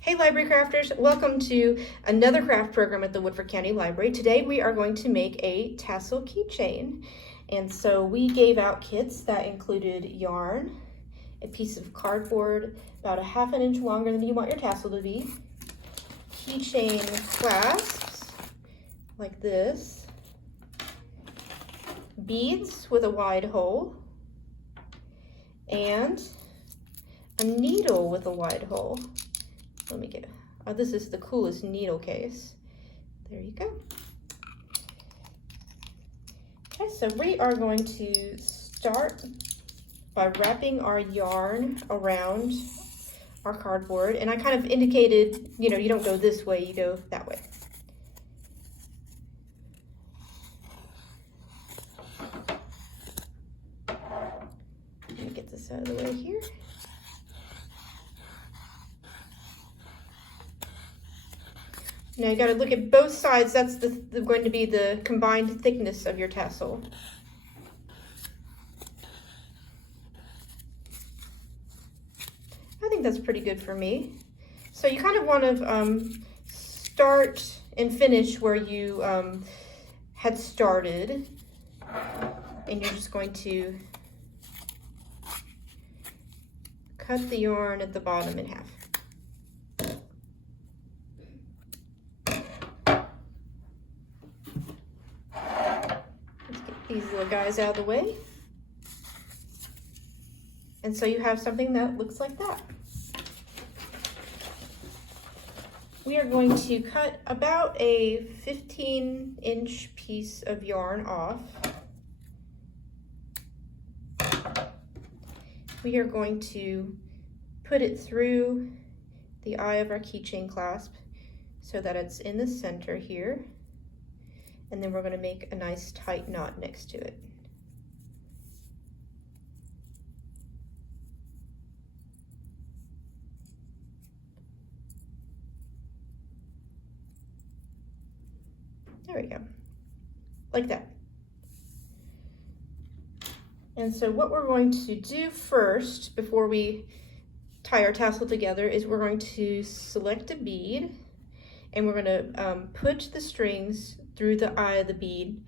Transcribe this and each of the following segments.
Hey library crafters, welcome to another craft program at the Woodford County Library. Today we are going to make a tassel keychain. And so we gave out kits that included yarn, a piece of cardboard about a ½ inch longer than you want your tassel to be, keychain clasps like this, beads with a wide hole, and a needle with a wide hole. Let me get, oh, this is the coolest needle case. There you go. Okay, so we are going to start by wrapping our yarn around our cardboard. And I kind of indicated, you know, you don't go this way, you go that way. Let me get this out of the way here. Now you got to look at both sides. That's going to be the combined thickness of your tassel. I think that's pretty good for me. So you kind of want to start and finish where you had started. And you're just going to cut the yarn at the bottom in half. These little guys out of the way. And so you have something that looks like that. We are going to cut about a 15-inch piece of yarn off. We are going to put it through the eye of our keychain clasp so that it's in the center here. And then we're going to make a nice tight knot next to it. There we go, like that. And so what we're going to do first, before we tie our tassel together, is we're going to select a bead, and we're going to put the strings through the eye of the bead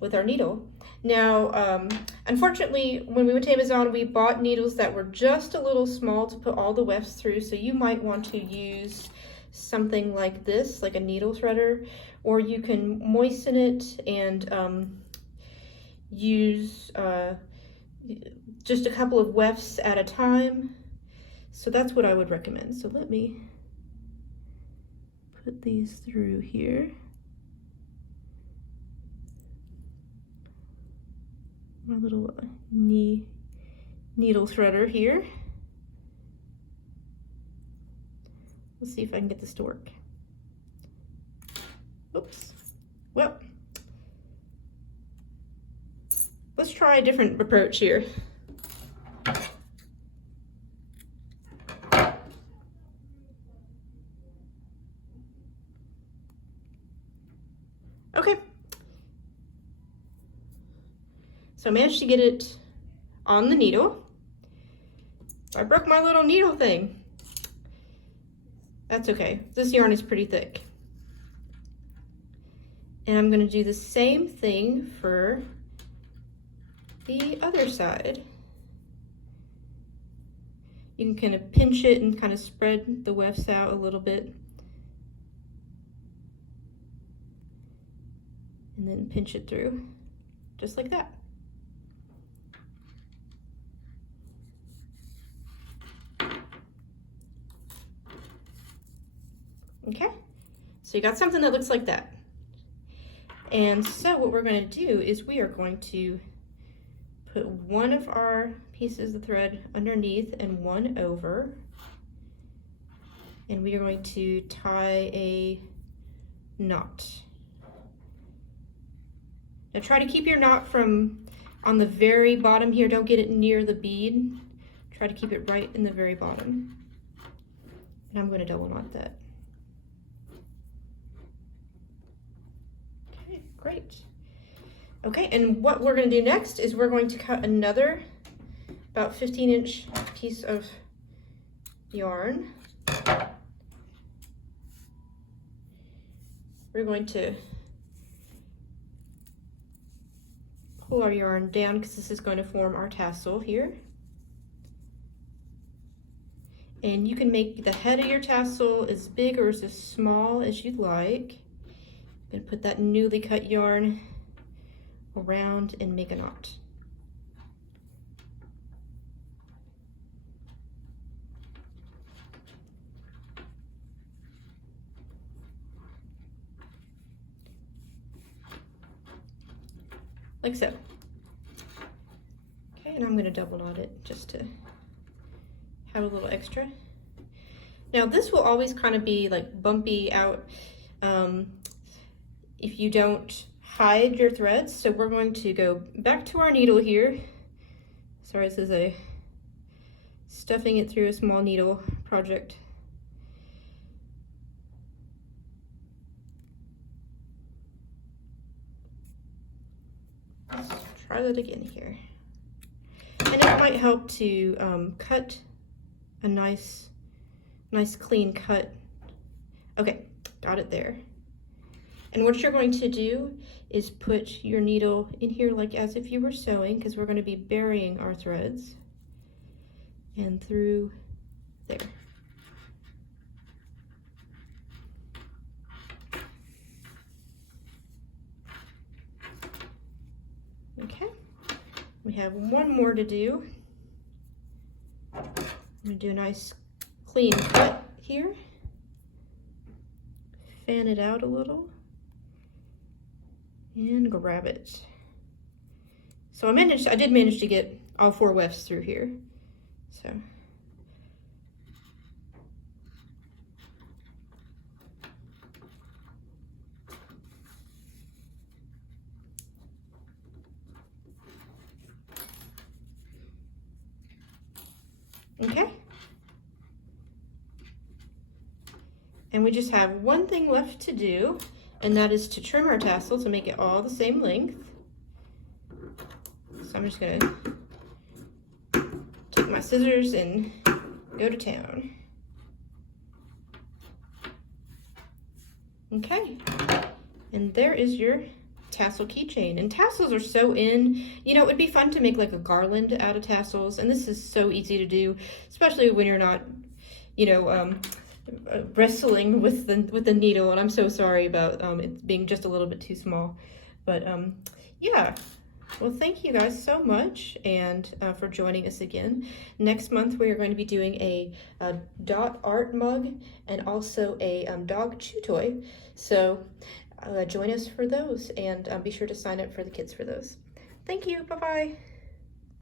with our needle. Now, unfortunately, when we went to Amazon, we bought needles that were just a little small to put all the wefts through, so you might want to use something like this, like a needle threader, or you can moisten it and use just a couple of wefts at a time. So that's what I would recommend. So let me put these through here. My little needle threader here. Let's see if I can get this to work. Oops. Well, let's try a different approach here. Okay. So I managed to get it on the needle. I broke my little needle thing. That's okay. This yarn is pretty thick. And I'm going to do the same thing for the other side. You can kind of pinch it and kind of spread the wefts out a little bit. And then pinch it through, just like that. Okay, so you got something that looks like that. And so what we're going to do is we are going to put one of our pieces of thread underneath and one over. And we are going to tie a knot. Now try to keep your knot from on the very bottom here. Don't get it near the bead. Try to keep it right in the very bottom. And I'm going to double knot that. Okay, great. Okay, and what we're going to do next is we're going to cut another about 15-inch piece of yarn. we're going to pull our yarn down because this is going to form our tassel here. And you can make the head of your tassel as big or as small as you'd like. I'm going to put that newly cut yarn around and make a knot. Like so. Okay, and I'm going to double knot it just to have a little extra. Now this will always kind of be like bumpy out if you don't hide your threads. So we're going to go back to our needle here. Sorry, this is a stuffing it through a small needle project. Let's try that again here. And it might help to cut a nice clean cut. Okay, got it there. And what you're going to do is put your needle in here like as if you were sewing, because we're going to be burying our threads, and through there. Okay, we have one more to do. I'm going to do a nice clean cut here, fan it out a little, and grab it. So I did manage to get all 4 wefts through here. So okay. And we just have one thing left to do, and that is to trim our tassel to make it all the same length. So I'm just gonna take my scissors and go to town. Okay, and there is your tassel keychain. And tassels are so in, you know, it'd be fun to make like a garland out of tassels, and this is so easy to do, especially when you're not, you know, wrestling with the needle. And I'm so sorry about it being just a little bit too small, but yeah. Well, thank you guys so much, and for joining us again. Next month we are going to be doing a dot art mug and also a dog chew toy, so join us for those, and be sure to sign up for the kids for those. Thank you. Bye bye.